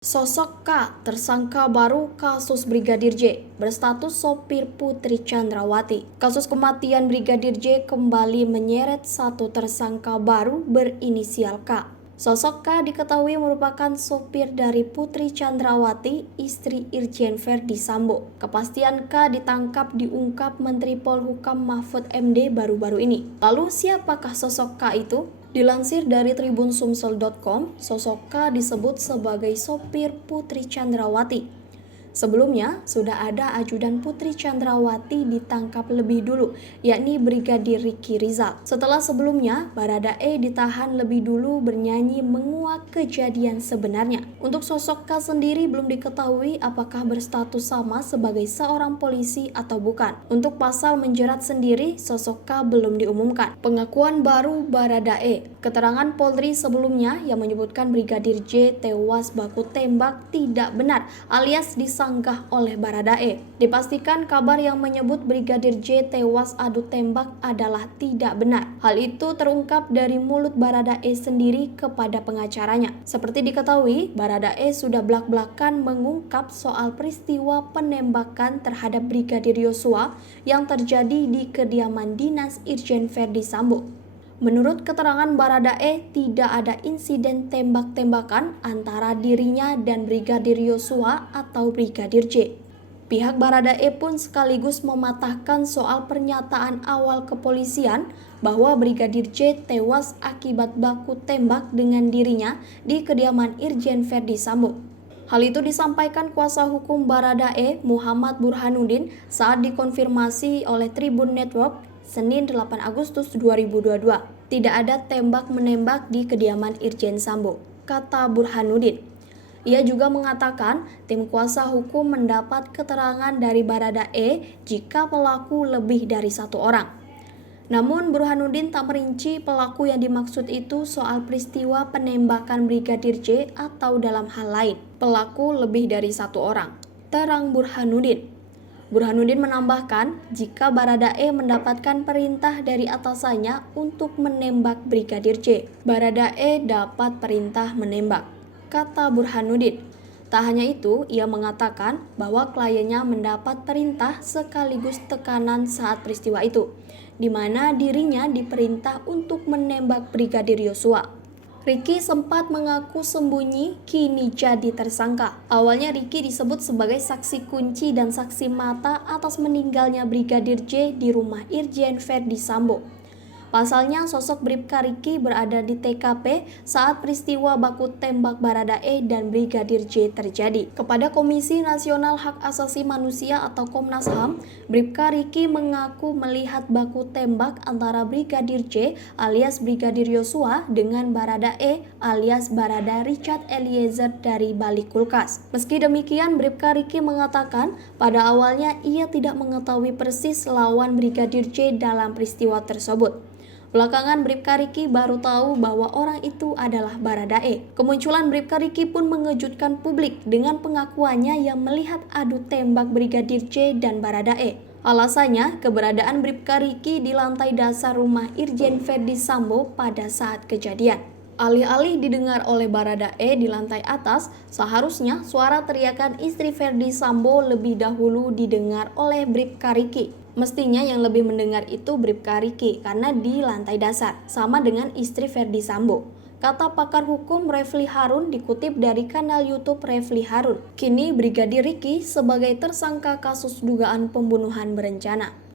Sosok K, tersangka baru kasus Brigadir J, berstatus sopir Putri Chandrawati. Kasus kematian Brigadir J kembali menyeret satu tersangka baru berinisial K. Sosok K diketahui merupakan sopir dari Putri Chandrawati, istri Irjen Verdi Sambo. Kepastian K ditangkap diungkap Menteri Polhukam Mahfud MD baru-baru ini. Lalu siapakah sosok K itu? Dilansir dari tribunsumsel.com, sosok K disebut sebagai sopir Putri Chandrawati. Sebelumnya, sudah ada ajudan Putri Chandrawati ditangkap lebih dulu, yakni Brigadir Ricky Rizal. Setelah sebelumnya, Baradae ditahan lebih dulu bernyanyi menguak kejadian sebenarnya. Untuk sosok K sendiri belum diketahui apakah berstatus sama sebagai seorang polisi atau bukan. Untuk pasal menjerat sendiri, sosok K belum diumumkan. Pengakuan baru Baradae. Keterangan Polri sebelumnya yang menyebutkan Brigadir J tewas baku tembak tidak benar, alias disanggah oleh Baradae. Dipastikan kabar yang menyebut Brigadir J tewas adu tembak adalah tidak benar. Hal itu terungkap dari mulut Baradae sendiri kepada pengacaranya. Seperti diketahui, Baradae sudah belak-belakan mengungkap soal peristiwa penembakan terhadap Brigadir Yosua yang terjadi di kediaman dinas Irjen Verdi Sambo. Menurut keterangan Baradae, tidak ada insiden tembak-tembakan antara dirinya dan Brigadir Yosua atau Brigadir J. Pihak Baradae pun sekaligus mematahkan soal pernyataan awal kepolisian bahwa Brigadir J tewas akibat baku tembak dengan dirinya di kediaman Irjen Verdi Sambo. Hal itu disampaikan kuasa hukum Baradae, Muhammad Burhanuddin, saat dikonfirmasi oleh Tribun Network Senin 8 Agustus 2022. Tidak ada tembak-menembak di kediaman Irjen Sambo, kata Burhanuddin. Ia juga mengatakan tim kuasa hukum mendapat keterangan dari Baradae jika pelaku lebih dari satu orang. Namun Burhanuddin tak merinci pelaku yang dimaksud itu soal peristiwa penembakan Brigadir J atau dalam hal lain. Pelaku lebih dari satu orang, terang Burhanuddin. Burhanuddin menambahkan, jika Baradae mendapatkan perintah dari atasannya untuk menembak Brigadir J, Baradae dapat perintah menembak, kata Burhanuddin. Tak hanya itu, ia mengatakan bahwa kliennya mendapat perintah sekaligus tekanan saat peristiwa itu, di mana dirinya diperintah untuk menembak Brigadir Yosua. Ricky sempat mengaku sembunyi, kini jadi tersangka. Awalnya Ricky disebut sebagai saksi kunci dan saksi mata atas meninggalnya Brigadir J di rumah Irjen Verdi Sambo. Pasalnya, sosok Bribka Ricky berada di TKP saat peristiwa baku tembak Baradae dan Brigadir J terjadi. Kepada Komisi Nasional Hak Asasi Manusia atau Komnas HAM, Bribka Ricky mengaku melihat baku tembak antara Brigadir J alias Brigadir Yosua dengan Baradae alias Barada Richard Eliezer dari balik kulkas. Meski demikian, Bribka Ricky mengatakan pada awalnya ia tidak mengetahui persis lawan Brigadir J dalam peristiwa tersebut. Belakangan Bribka Ricky baru tahu bahwa orang itu adalah Baradae. Kemunculan Bribka Ricky pun mengejutkan publik dengan pengakuannya yang melihat adu tembak Brigadir J dan Baradae. Alasannya, keberadaan Bribka Ricky di lantai dasar rumah Irjen Verdi Sambo pada saat kejadian. Alih-alih didengar oleh Baradae di lantai atas, seharusnya suara teriakan istri Verdi Sambo lebih dahulu didengar oleh Bribka Ricky. Mestinya yang lebih mendengar itu Bribka Ricky karena di lantai dasar, sama dengan istri Verdi Sambo. Kata pakar hukum Refli Harun dikutip dari kanal YouTube Refli Harun. Kini Brigadir Ricky sebagai tersangka kasus dugaan pembunuhan berencana.